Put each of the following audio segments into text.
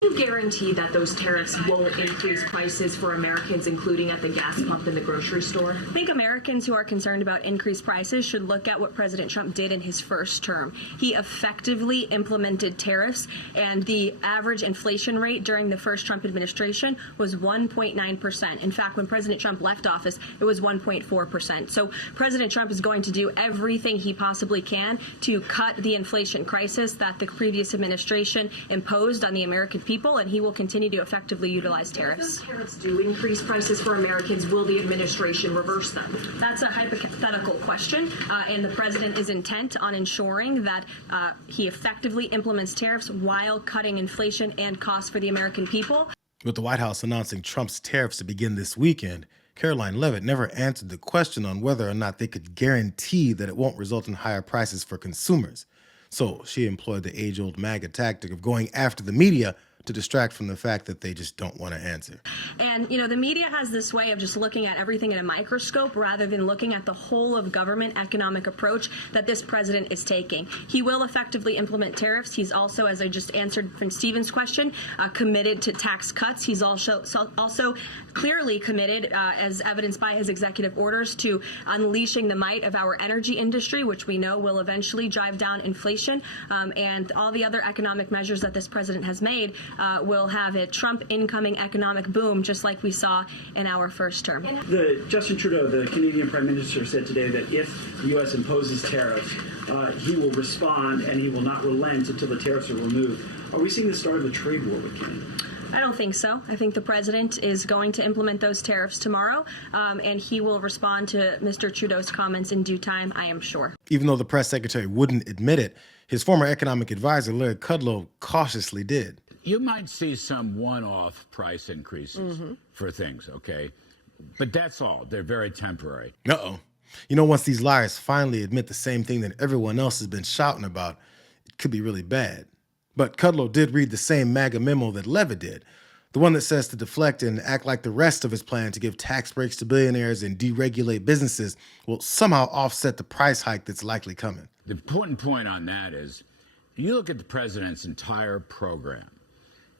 You guarantee that those tariffs won't increase prices for Americans, including at the gas pump and the grocery store? I think Americans who are concerned about increased prices should look at what President Trump did in his first term. He effectively implemented tariffs, and the average inflation rate during the first Trump administration was 1.9%. In fact, when President Trump left office, it was 1.4%. So President Trump is going to do everything he possibly can to cut the inflation crisis that the previous administration imposed on the American people, and he will continue to effectively utilize tariffs. If those tariffs do increase prices for Americans, will the administration reverse them? That's a hypothetical question, and the president is intent on ensuring that he effectively implements tariffs while cutting inflation and costs for the American people. With the White House announcing Trump's tariffs to begin this weekend, Caroline Leavitt never answered the question on whether or not they could guarantee that it won't result in higher prices for consumers. So she employed the age-old MAGA tactic of going after the media to distract from the fact that they just don't want to answer. And, you know, the media has this way of just looking at everything in a microscope rather than looking at the whole of government economic approach that this president is taking. He will effectively implement tariffs. He's also, as I just answered from Stephen's question, committed to tax cuts. He's also clearly committed, as evidenced by his executive orders, to unleashing the might of our energy industry, which we know will eventually drive down inflation, and all the other economic measures that this president has made will have a Trump incoming economic boom, just like we saw in our first term. Justin Trudeau, the Canadian Prime Minister, said today that if the U.S. imposes tariffs, he will respond and he will not relent until the tariffs are removed. Are we seeing the start of a trade war with Canada? I don't think so. I think the president is going to implement those tariffs tomorrow, and he will respond to Mr. Trudeau's comments in due time, I am sure. Even though the press secretary wouldn't admit it, his former economic advisor, Larry Kudlow, cautiously did. You might see some one-off price increases for things, okay? But that's all. They're very temporary. Uh-oh. You know, once these liars finally admit the same thing that everyone else has been shouting about, it could be really bad. But Kudlow did read the same MAGA memo that Leavitt did, the one that says to deflect and act like the rest of his plan to give tax breaks to billionaires and deregulate businesses will somehow offset the price hike that's likely coming. The important point on that is, you look at the president's entire program.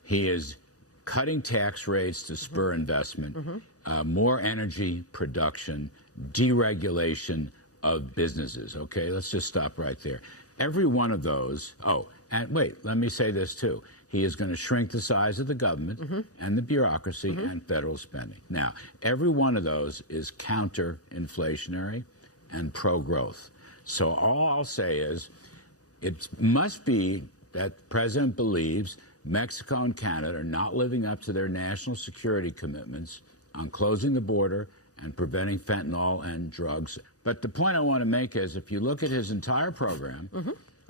He is cutting tax rates to spur investment, more energy production, deregulation of businesses. Okay, let's just stop right there. Every one of those, and wait, let me say this too. He is going to shrink the size of the government and the bureaucracy and federal spending. Now, every one of those is counter-inflationary and pro-growth. So all I'll say is it must be that the president believes Mexico and Canada are not living up to their national security commitments on closing the border and preventing fentanyl and drugs. But the point I want to make is if you look at his entire program,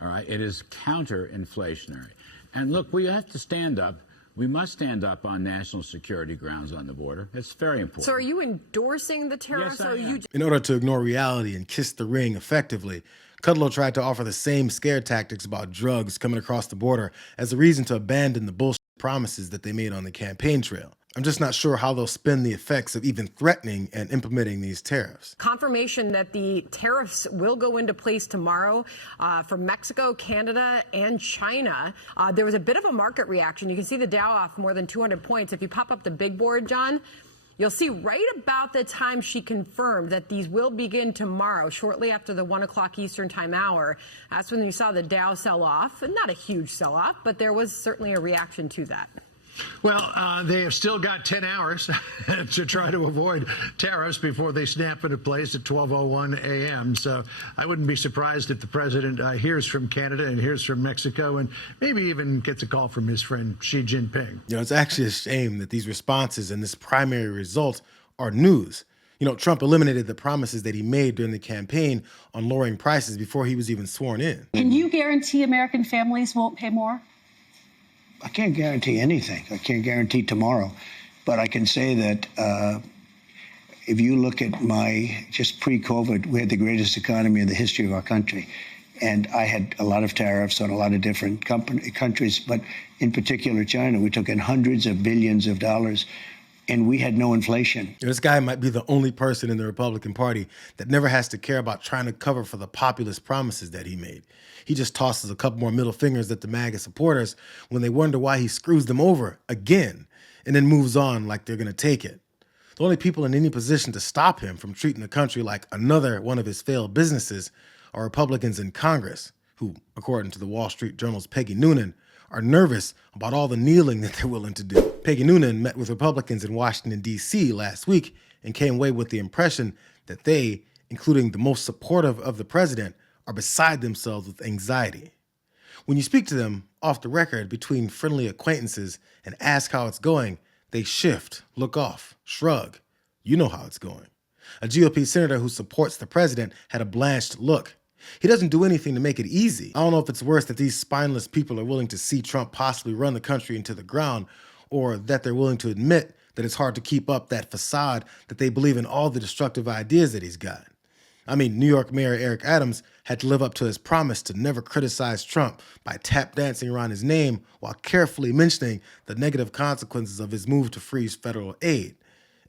all right, it is counter-inflationary. And look, we have to stand up. We must stand up on national security grounds on the border. It's very important. So are you endorsing the tariffs? Yes, I am. In order to ignore reality and kiss the ring effectively, Kudlow tried to offer the same scare tactics about drugs coming across the border as a reason to abandon the bullshit promises that they made on the campaign trail. I'm just not sure how they'll spin the effects of even threatening and implementing these tariffs. Confirmation that the tariffs will go into place tomorrow for Mexico, Canada, and China. There was a bit of a market reaction. You can see the Dow off more than 200 points. If you pop up the big board, John, you'll see right about the time she confirmed that these will begin tomorrow, shortly after the 1 o'clock Eastern time hour. That's when you saw the Dow sell off. Not a huge sell off, but there was certainly a reaction to that. Well, they have still got 10 hours to try to avoid tariffs before they snap into place at 12:01 a.m. So I wouldn't be surprised if the president hears from Canada and hears from Mexico and maybe even gets a call from his friend Xi Jinping. You know, it's actually a shame that these responses and this primary result are news. You know, Trump eliminated the promises that he made during the campaign on lowering prices before he was even sworn in. Can you guarantee American families won't pay more? I can't guarantee anything. I can't guarantee tomorrow. But I can say that if you look at just pre-COVID, we had the greatest economy in the history of our country. And I had a lot of tariffs on a lot of different countries, but in particular China. We took in hundreds of billions of dollars and we had no inflation. This guy might be the only person in the Republican Party that never has to care about trying to cover for the populist promises that he made. He just tosses a couple more middle fingers at the MAGA supporters when they wonder why he screws them over again, and then moves on like they're going to take it. The only people in any position to stop him from treating the country like another one of his failed businesses are Republicans in Congress, who, according to the Wall Street Journal's Peggy Noonan, are nervous about all the kneeling that they're willing to do. Peggy Noonan met with Republicans in Washington, D.C. last week and came away with the impression that they, including the most supportive of the president, are beside themselves with anxiety. When you speak to them off the record between friendly acquaintances and ask how it's going, they shift, look off, shrug. You know how it's going. A GOP senator who supports the president had a blanched look. He doesn't do anything to make it easy. I don't know if it's worse that these spineless people are willing to see Trump possibly run the country into the ground, or that they're willing to admit that it's hard to keep up that facade that they believe in all the destructive ideas that he's got. I mean, New York Mayor Eric Adams had to live up to his promise to never criticize Trump by tap dancing around his name while carefully mentioning the negative consequences of his move to freeze federal aid.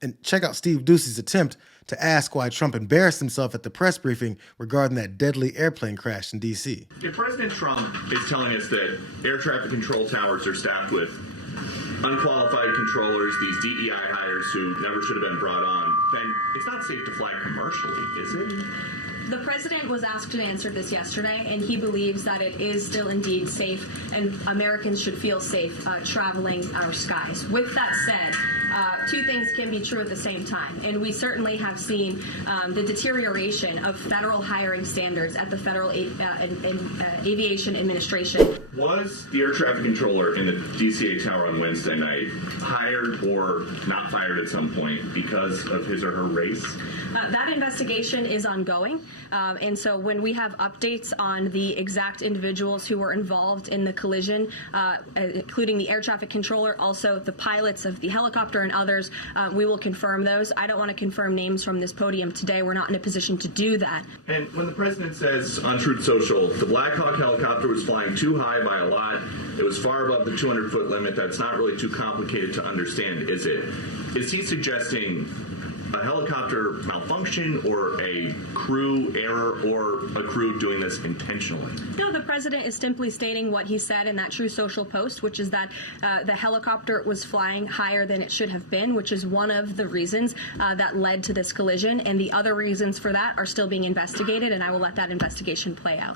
And check out Steve Doocy's attempt to ask why Trump embarrassed himself at the press briefing regarding that deadly airplane crash in D.C. If President Trump is telling us that air traffic control towers are staffed with unqualified controllers, these DEI hires who never should have been brought on, then it's not safe to fly commercially, is it? The president was asked to answer this yesterday, and he believes that it is still indeed safe, and Americans should feel safe traveling our skies. With that said, two things can be true at the same time, and we certainly have seen the deterioration of federal hiring standards at the Federal Aviation Administration. Was the air traffic controller in the DCA tower on Wednesday night hired or not fired at some point because of his or her race? That investigation is ongoing, and so when we have updates on the exact individuals who were involved in the collision, including the air traffic controller, also the pilots of the helicopter and others, we will confirm those. I don't want to confirm names from this podium today. We're not in a position to do that. And when the president says on Truth Social, the Black Hawk helicopter was flying too high by a lot, it was far above the 200-foot limit, that's not really too complicated to understand, is it? Is he suggesting a helicopter malfunction or a crew error or a crew doing this intentionally? No, the president is simply stating what he said in that True Social post, which is that the helicopter was flying higher than it should have been, which is one of the reasons that led to this collision. And the other reasons for that are still being investigated, and I will let that investigation play out.